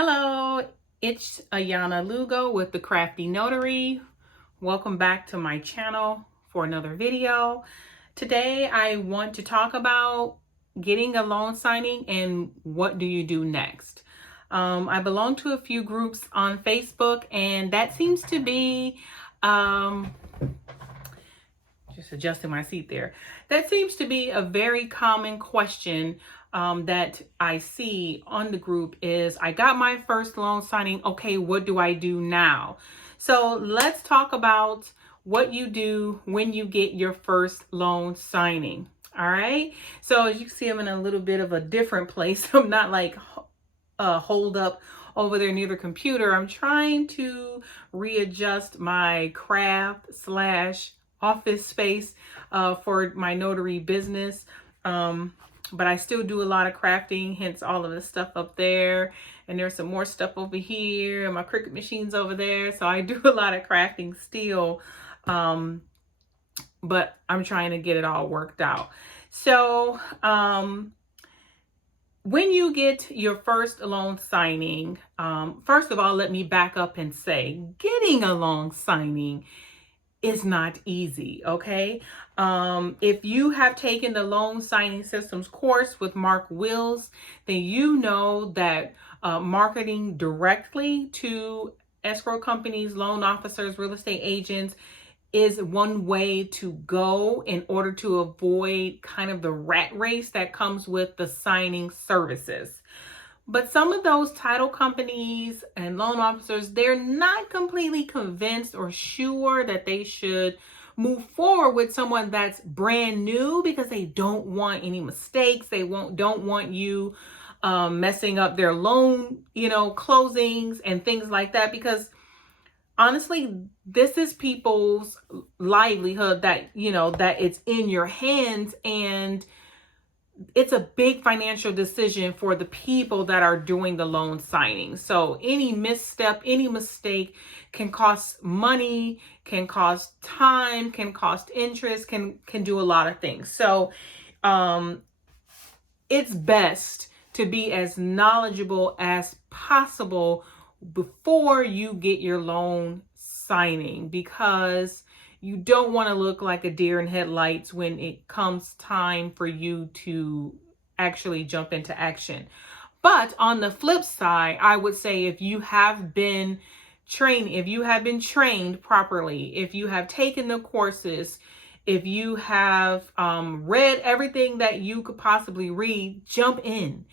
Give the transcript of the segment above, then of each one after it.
Hello, it's Ayana Lugo with the Crafty Notary. Welcome back to my channel for another video. Today I want to talk about getting a loan signing and what do you do next. I belong to a few groups on Facebook, and that seems to be just adjusting my seat there. That seems to be a very common question that I see on the group is, I got my first loan signing. Okay, what do I do now? So let's talk about what you do when you get your first loan signing. All right. So as you can see, I'm in a little bit of a different place. I'm not like holed up over there near the computer. I'm trying to readjust my craft / office space for my notary business. But I still do a lot of crafting, hence all of the stuff up there. And there's some more stuff over here, and my Cricut machine's over there. So I do a lot of crafting still, but I'm trying to get it all worked out. So when you get your first loan signing, first of all, let me back up and say, getting a loan signing is not easy, okay? If you have taken the loan signing systems course with Mark Wills, then you know that marketing directly to escrow companies, loan officers, real estate agents is one way to go in order to avoid kind of the rat race that comes with the signing services. But some of those title companies and loan officers, they're not completely convinced or sure that they should move forward with someone that's brand new because they don't want any mistakes. They don't want you messing up their loan, closings and things like that. Because honestly, this is people's livelihood that it's in your hands, and it's a big financial decision for the people that are doing the loan signing. So any misstep, any mistake can cost money, can cost time, can cost interest, can do a lot of things. So it's best to be as knowledgeable as possible before you get your loan signing, because you don't want to look like a deer in headlights when it comes time for you to actually jump into action. But on the flip side, I would say if you have been trained properly, if you have taken the courses, if you have read everything that you could possibly read, jump in,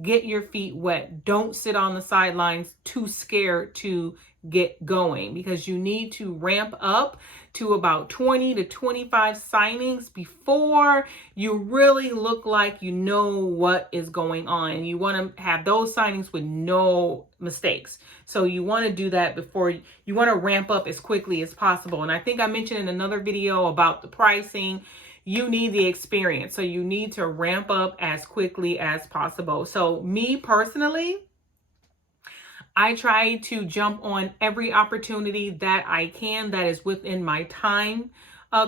get your feet wet. Don't sit on the sidelines too scared to get going, because you need to ramp up to about 20 to 25 signings before you really look like you know what is going on. You want to have those signings with no mistakes. So you want to do that before you want to ramp up as quickly as possible. And I think I mentioned in another video about the pricing, you need the experience. So you need to ramp up as quickly as possible. So me personally, I try to jump on every opportunity that I can that is within my time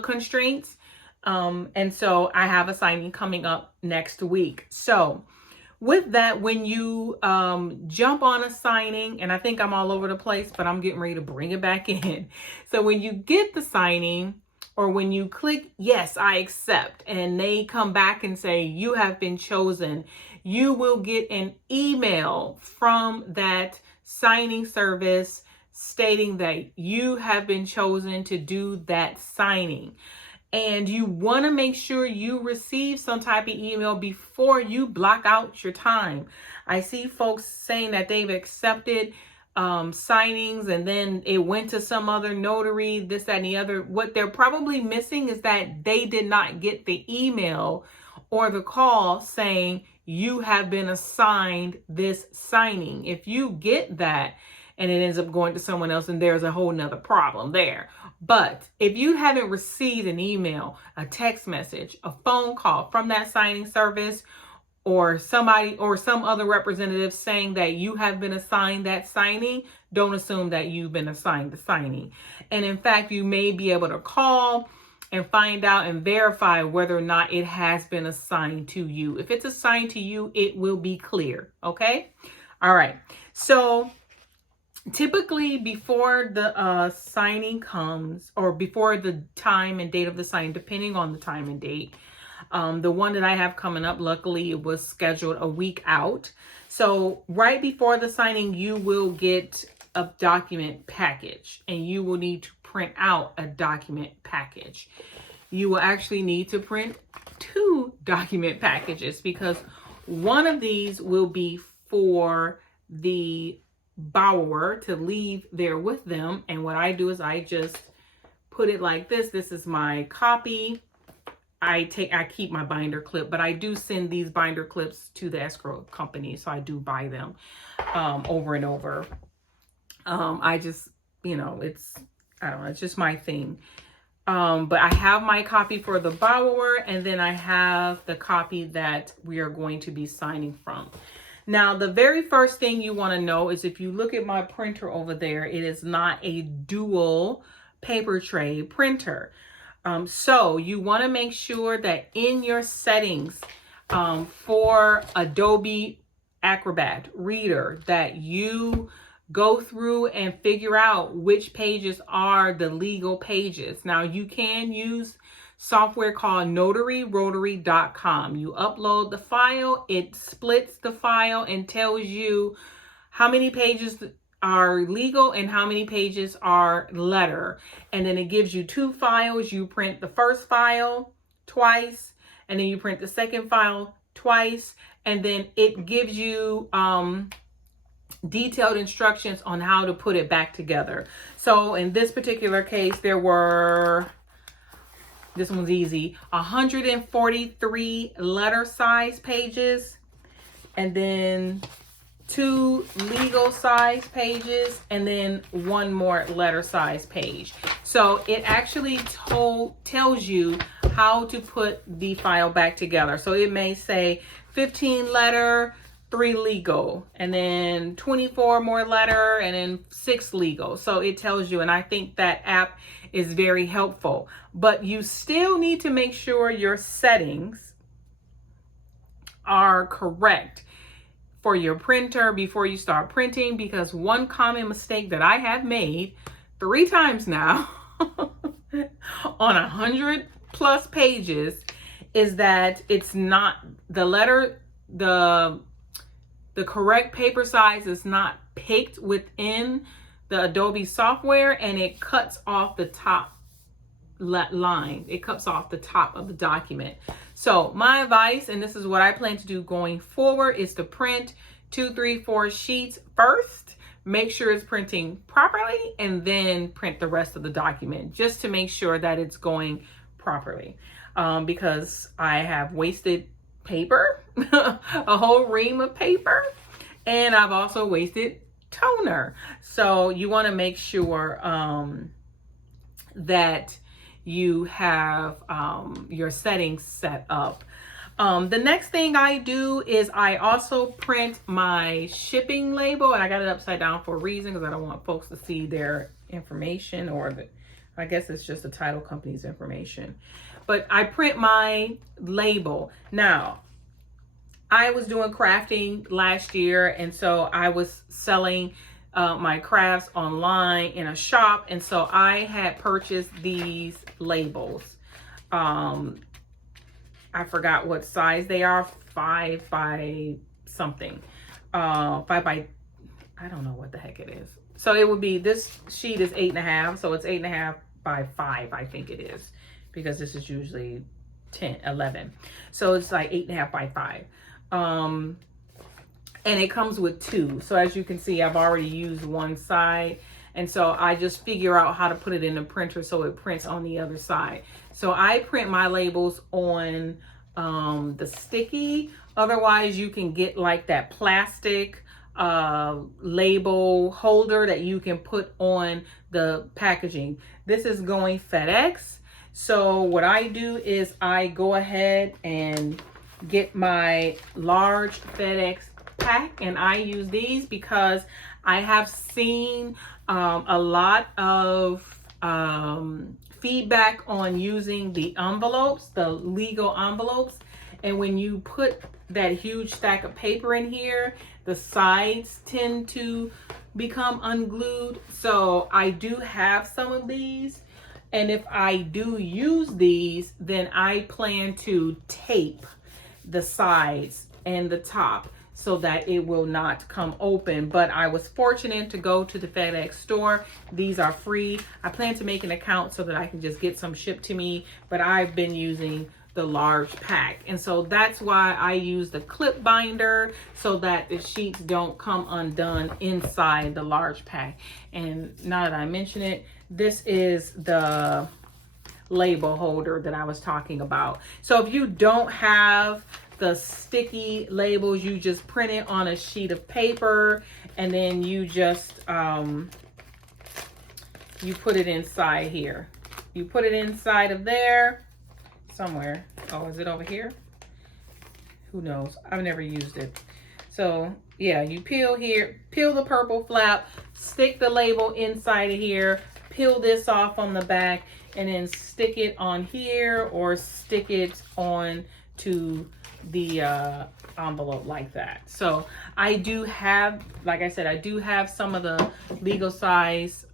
constraints. And so I have a signing coming up next week. So with that, when you jump on a signing, and I think I'm all over the place, but I'm getting ready to bring it back in. So when you get the signing, or when you click, yes, I accept, and they come back and say, you have been chosen, you will get an email from that signing service stating that you have been chosen to do that signing. And you want to make sure you receive some type of email before you block out your time. I see folks saying that they've accepted signings and then it went to some other notary, this, that, and the other. What they're probably missing is that they did not get the email or the call saying you have been assigned this signing. If you get that and it ends up going to someone else, and there's a whole nother problem there. But if you haven't received an email, a text message, a phone call from that signing service, or somebody or some other representative saying that you have been assigned that signing, don't assume that you've been assigned the signing. And in fact, you may be able to call and find out and verify whether or not it has been assigned to you. If it's assigned to you, it will be clear, okay? All right. So typically before the signing comes, or before the time and date of the signing, depending on the time and date, the one that I have coming up, luckily it was scheduled a week out. So right before the signing, you will get a document package, and you will need to print out a document package. You will actually need to print 2 document packages, because one of these will be for the borrower to leave there with them. And what I do is I just put it like this. This is my copy. I keep my binder clip, but I do send these binder clips to the escrow company. So I do buy them over and over. I just, I don't know, it's just my thing. But I have my copy for the borrower, and then I have the copy that we are going to be signing from. Now, the very first thing you want to know is, if you look at my printer over there, it is not a dual paper tray printer. So you want to make sure that in your settings for Adobe Acrobat Reader, that you go through and figure out which pages are the legal pages. Now, you can use software called notaryrotary.com. You upload the file, it splits the file and tells you how many pages are legal and how many pages are letter. And then it gives you 2 files. You print the first file twice, and then you print the second file twice, and then it gives you detailed instructions on how to put it back together. So in this particular case, this one's easy, 143 letter size pages, and then 2 legal size pages, and then 1 more letter size page. So it actually tells you how to put the file back together. So it may say 15 letter, 3 legal, and then 24 more letter, and then 6 legal. So it tells you, and I think that app is very helpful. But you still need to make sure your settings are correct for your printer before you start printing, because one common mistake that I have made 3 times now on 100 plus pages is that it's not the correct paper size is not picked within the Adobe software, and it cuts off the top line. It cuts off the top of the document. So my advice, and this is what I plan to do going forward, is to print 2, 3, 4 sheets first. Make sure it's printing properly, and then print the rest of the document, just to make sure that it's going properly. Because I have wasted paper, a whole ream of paper, and I've also wasted toner. So you want to make sure that you have your settings set up. The next thing I do is I also print my shipping label, and I got it upside down for a reason, because I don't want folks to see their information, or I guess it's just the title company's information. But I print my label. Now, I was doing crafting last year, and so I was selling my crafts online in a shop, and so I had purchased these labels. I forgot what size they are, 5 by something, 5 by, I don't know what the heck it is. So it would be, this sheet is 8.5, so it's 8.5 by 5, I think it is, because this is usually 11. So it's like 8.5 by 5. And it comes with 2. So as you can see, I've already used one side. And so I just figure out how to put it in the printer so it prints on the other side. So I print my labels on the sticky. Otherwise, you can get like that plastic label holder that you can put on the packaging. This is going FedEx. So what I do is I go ahead and get my large FedEx pack, and I use these because I have seen a lot of feedback on using the envelopes, the legal envelopes, And when you put that huge stack of paper in here, the sides tend to become unglued. So I do have some of these. And if I do use these, then I plan to tape the sides and the top so that it will not come open. But I was fortunate to go to the FedEx store. These are free. I plan to make an account so that I can just get some shipped to me, but I've been using the large pack. And so that's why I use the clip binder so that the sheets don't come undone inside the large pack. And now that I mention it, this is the label holder that I was talking about. So if you don't have the sticky labels, you just print it on a sheet of paper, and then you just you put it inside here. You put it inside of there somewhere. Oh, is it over here? Who knows? I've never used it. So yeah, you peel here, peel the purple flap, stick the label inside of here, peel this off on the back, and then stick it on here or stick it on to the envelope like that. So I do have, like I said, I do have some of the legal size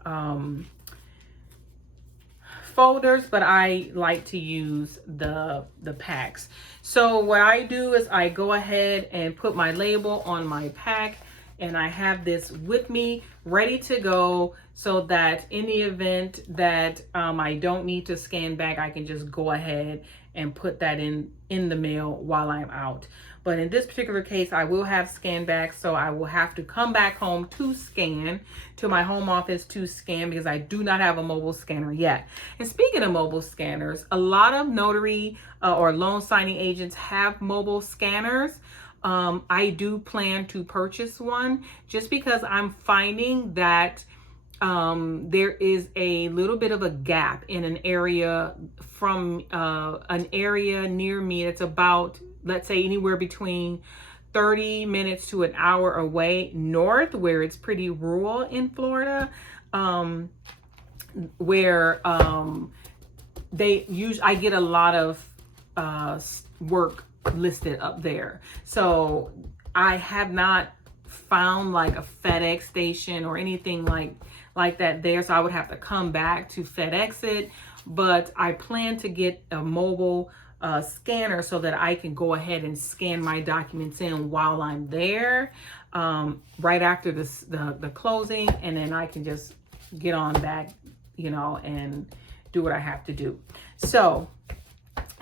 folders, but I like to use the packs. So what I do is I go ahead and put my label on my pack, and I have this with me ready to go so that in the event that I don't need to scan back, I can just go ahead and put that in the mail while I'm out. But in this particular case, I will have scan back, so I will have to come back home to scan, to my home office to scan, because I do not have a mobile scanner yet. And speaking of mobile scanners, a lot of notary or loan signing agents have mobile scanners. I do plan to purchase one just because I'm finding that there is a little bit of a gap in an area from an area near me. It's about, let's say, anywhere between 30 minutes to an hour away north, where it's pretty rural in Florida, where I get a lot of work listed up there. So I have not found like a FedEx station or anything like that there, so I would have to come back to FedEx it. But I plan to get a mobile scanner so that I can go ahead and scan my documents in while I'm there, right after the closing, and then I can just get on back, you know, and do what I have to do. So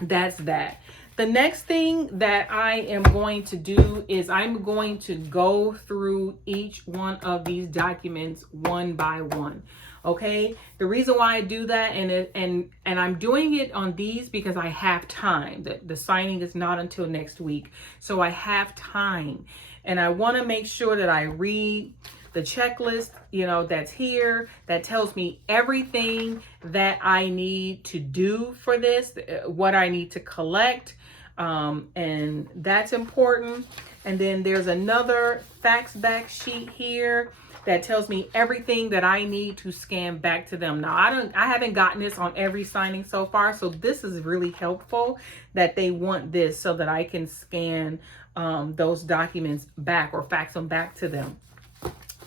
that's that. The next thing that I am going to do is I'm going to go through each one of these documents one by one. Okay, the reason why I do that, and I'm doing it on these because I have time. The signing is not until next week, so I have time, and I want to make sure that I read the checklist, you know, that's here, that tells me everything that I need to do for this, what I need to collect, and that's important. And then there's another fax back sheet here that tells me everything that I need to scan back to them. Now, I haven't gotten this on every signing so far, so this is really helpful that they want this so that I can scan those documents back or fax them back to them.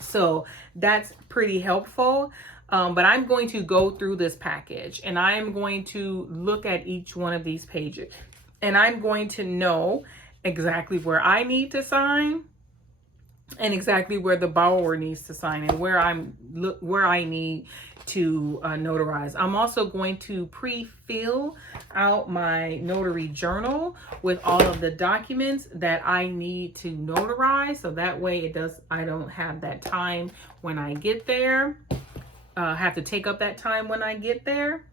So that's pretty helpful. But I'm going to go through this package, and I'm going to look at each one of these pages, and I'm going to know exactly where I need to sign and exactly where the borrower needs to sign and where I need to notarize. I'm also going to pre-fill out my notary journal with all of the documents that I need to notarize, so that way I don't have that time when I get there. Have to take up that time when I get there.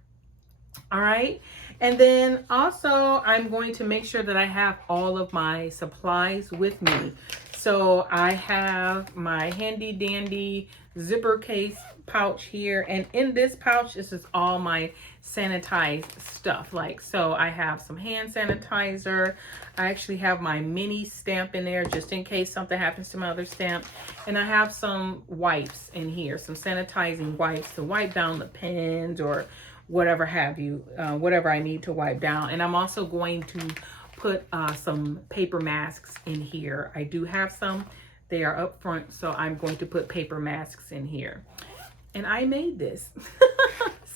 All right. And then also I'm going to make sure that I have all of my supplies with me. So I have my handy dandy zipper case pouch here, and in this pouch, this is all my sanitized stuff. So I have some hand sanitizer. I actually have my mini stamp in there just in case something happens to my other stamp. And I have some wipes in here, some sanitizing wipes to wipe down the pens or whatever have you, whatever I need to wipe down. And I'm also going to put some paper masks in here. I do have some. They are up front, so I'm going to put paper masks in here. And I made this.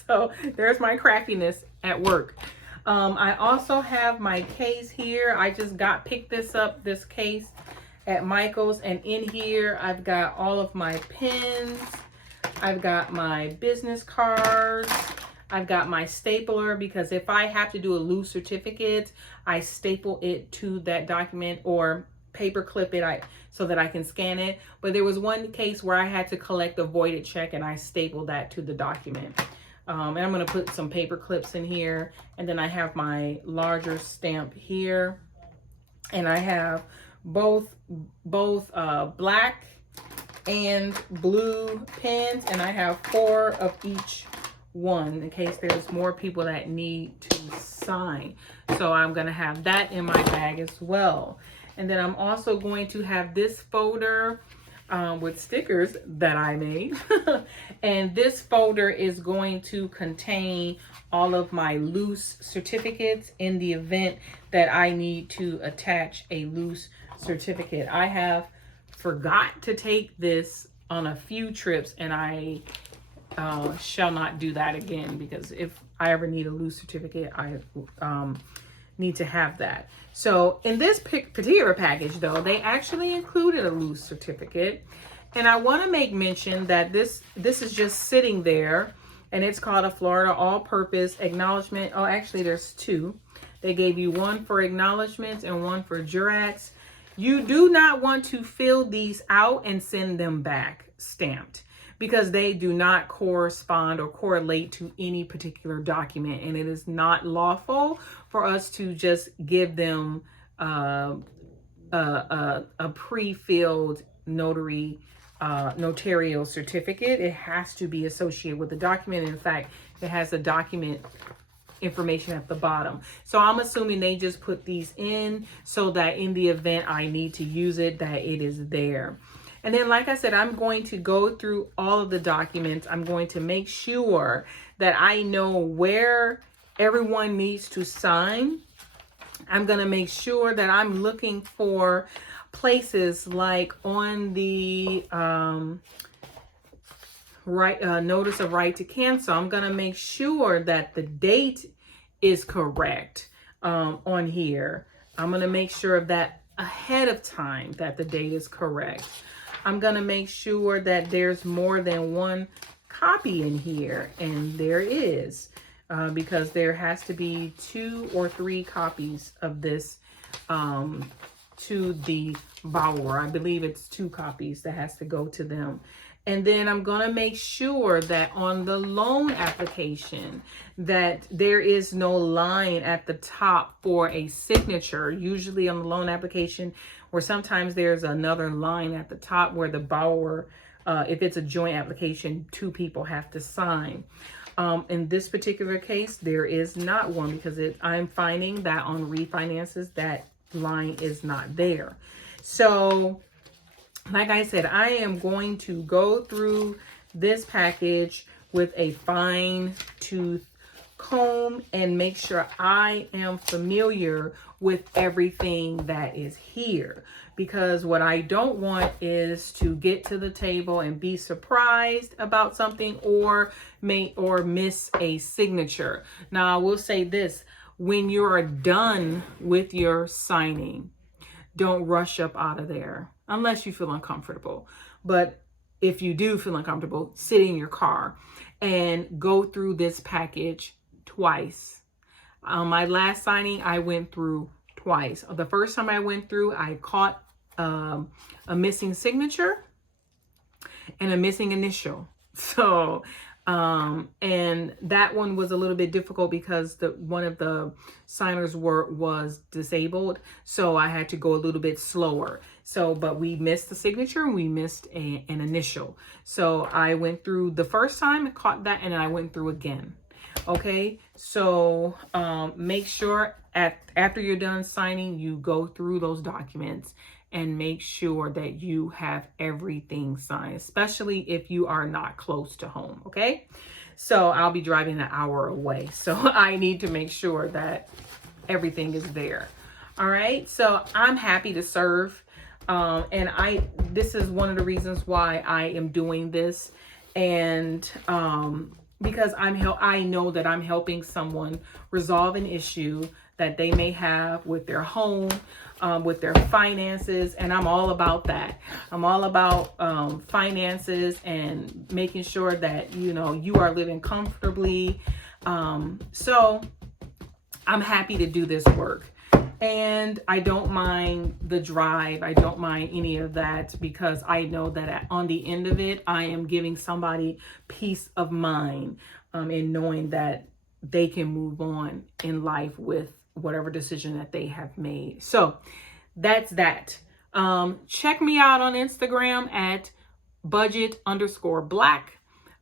So there's my craftiness at work. I also have my case here. I just picked this case at Michael's, and in here I've got all of my pens. I've got my business cards. I've got my stapler, because if I have to do a loose certificate, I staple it to that document or paper clip it so that I can scan it. But there was one case where I had to collect a voided check, and I stapled that to the document. And I'm going to put some paper clips in here, and then I have my larger stamp here, and I have both black and blue pens, and I have 4 of each one in case there's more people that need to sign. So I'm going to have that in my bag as well. And then I'm also going to have this folder with stickers that I made. And this folder is going to contain all of my loose certificates in the event that I need to attach a loose certificate. I have forgot to take this on a few trips, and I shall not do that again, because if I ever need a loose certificate, I need to have that. So in this particular package though, they actually included a loose certificate, and I want to make mention that this is just sitting there, and it's called a Florida all-purpose acknowledgement. Oh, actually there's 2. They gave you one for acknowledgements and one for jurats. You do not want to fill these out and send them back stamped, because they do not correspond or correlate to any particular document, and it is not lawful for us to just give them a pre-filled notarial certificate. It has to be associated with the document. In fact, it has a document information at the bottom. So I'm assuming they just put these in so that in the event I need to use it, that it is there. And then, like I said, I'm going to go through all of the documents. I'm going to make sure that I know where everyone needs to sign. I'm going to make sure that I'm looking for places like on the notice of right to cancel. I'm going to make sure that the date is correct on here. I'm going to make sure of that ahead of time, that the date is correct. I'm going to make sure that there's more than one copy in here, and there is, because there has to be 2 or 3 copies of this to the borrower. I believe it's 2 copies that has to go to them. And then I'm going to make sure that on the loan application that there is no line at the top for a signature. Usually on the loan application, or sometimes there's another line at the top where the borrower, if it's a joint application, 2 people have to sign. In this particular case, there is not one, because I'm finding that on refinances, that line is not there. So like I said, I am going to go through this package with a fine-tooth comb and make sure I am familiar with everything that is here. Because what I don't want is to get to the table and be surprised about something or miss a signature. Now, I will say this: when you are done with your signing, don't rush up out of there unless you feel uncomfortable. But if you do feel uncomfortable, sit in your car and go through this package twice. My last signing, I went through twice. The first time I went through, I caught a missing signature and a missing initial. So, and that one was a little bit difficult because one of the signers was disabled. So I had to go a little bit slower. So, but we missed the signature and we missed an initial. So I went through the first time, caught that, and then I went through again. Okay. So, make sure after you're done signing, you go through those documents and make sure that you have everything signed, especially if you are not close to home. Okay. So I'll be driving an hour away. So I need to make sure that everything is there. All right. So I'm happy to serve. And this is one of the reasons why I am doing this. And, because I know that I'm helping someone resolve an issue that they may have with their home, with their finances. And I'm all about that. I'm all about, finances and making sure that, you are living comfortably. So I'm happy to do this work. And I don't mind the drive. I don't mind any of that, because I know that on the end of it, I am giving somebody peace of mind, in knowing that they can move on in life with whatever decision that they have made. So that's that. Check me out on Instagram at budget_black.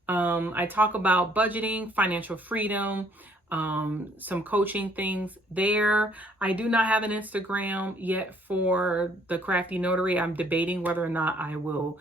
I talk about budgeting, financial freedom, some coaching things there. I do not have an Instagram yet for the Crafty Notary. I'm debating whether or not I will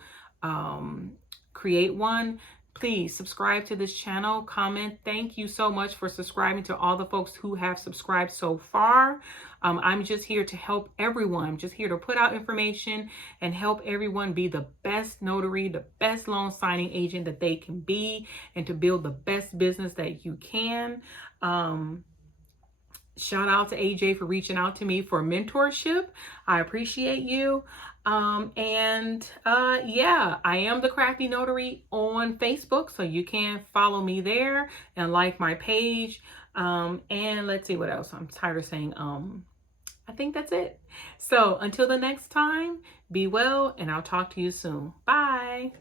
create one. Please subscribe to this channel, comment. Thank you so much for subscribing, to all the folks who have subscribed so far. I'm just here to help everyone. I'm just here to put out information and help everyone be the best notary, the best loan signing agent that they can be, and to build the best business that you can. Shout out to AJ for reaching out to me for mentorship. I appreciate you. Yeah, I am the Crafty Notary on Facebook, so you can follow me there and like my page. And let's see what else. I'm tired of saying, I think that's it. So until the next time, be well, and I'll talk to you soon. Bye.